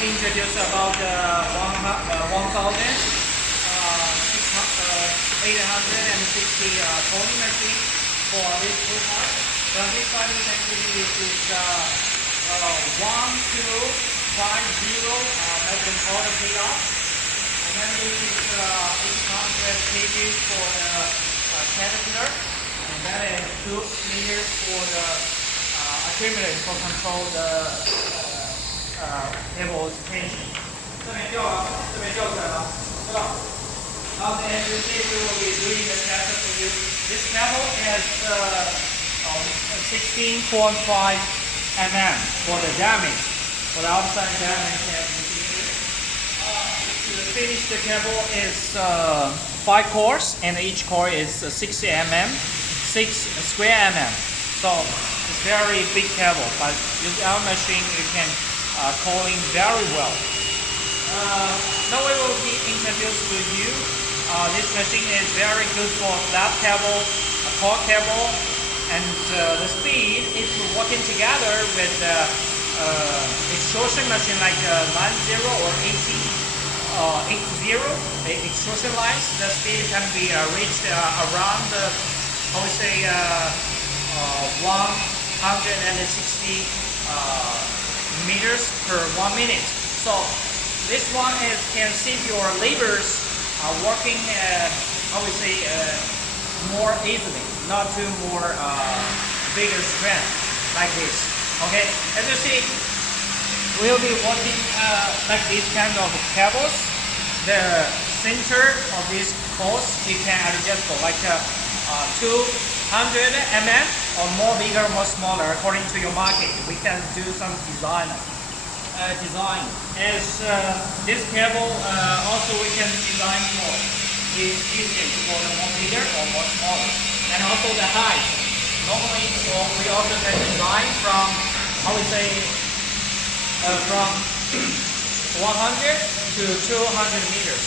introduce about 1,860 coiling machine for this two part. So this one you can see this is 1250 measuring order payoff. And then this is 800 kg for the caterpillar. And that is 2 meters for the accumulator for control the cable's tension. 这边掉了，这边掉出来了，对吧？ Now as you see, we will be doing the test for you. This cable is 16.5 mm for the damage, for the outside damage. As you see here. To finish the cable is 5 cores, and each core is 60 mm, 6 square mm. So it's very big cable, but with our machine you can coiling very well. Now we will be introduced with you. This machine is very good for flat cable, core cable, and the speed is working together with extrusion machine like 90 or 80 the extrusion lines. The speed can be reached around I would say 160 meters per 1 minute. So this one can save your labors working, I would say, more easily, not too more bigger strength like this. Okay, as you see, we'll be working like these kind of cables. The center of this course you can adjust for like 200 mm or more bigger, more smaller according to your market. We can do some design. As this cable also we can design for this usage for the more bigger or more smaller, and also the height. Normally, we also can design from, I would say, from 100 to 200 meters,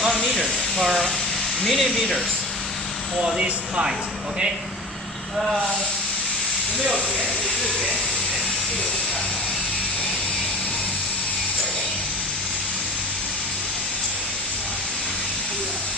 not meters, per millimeters for this height. Okay. 没有钱，只是钱，这个是看。 Yeah.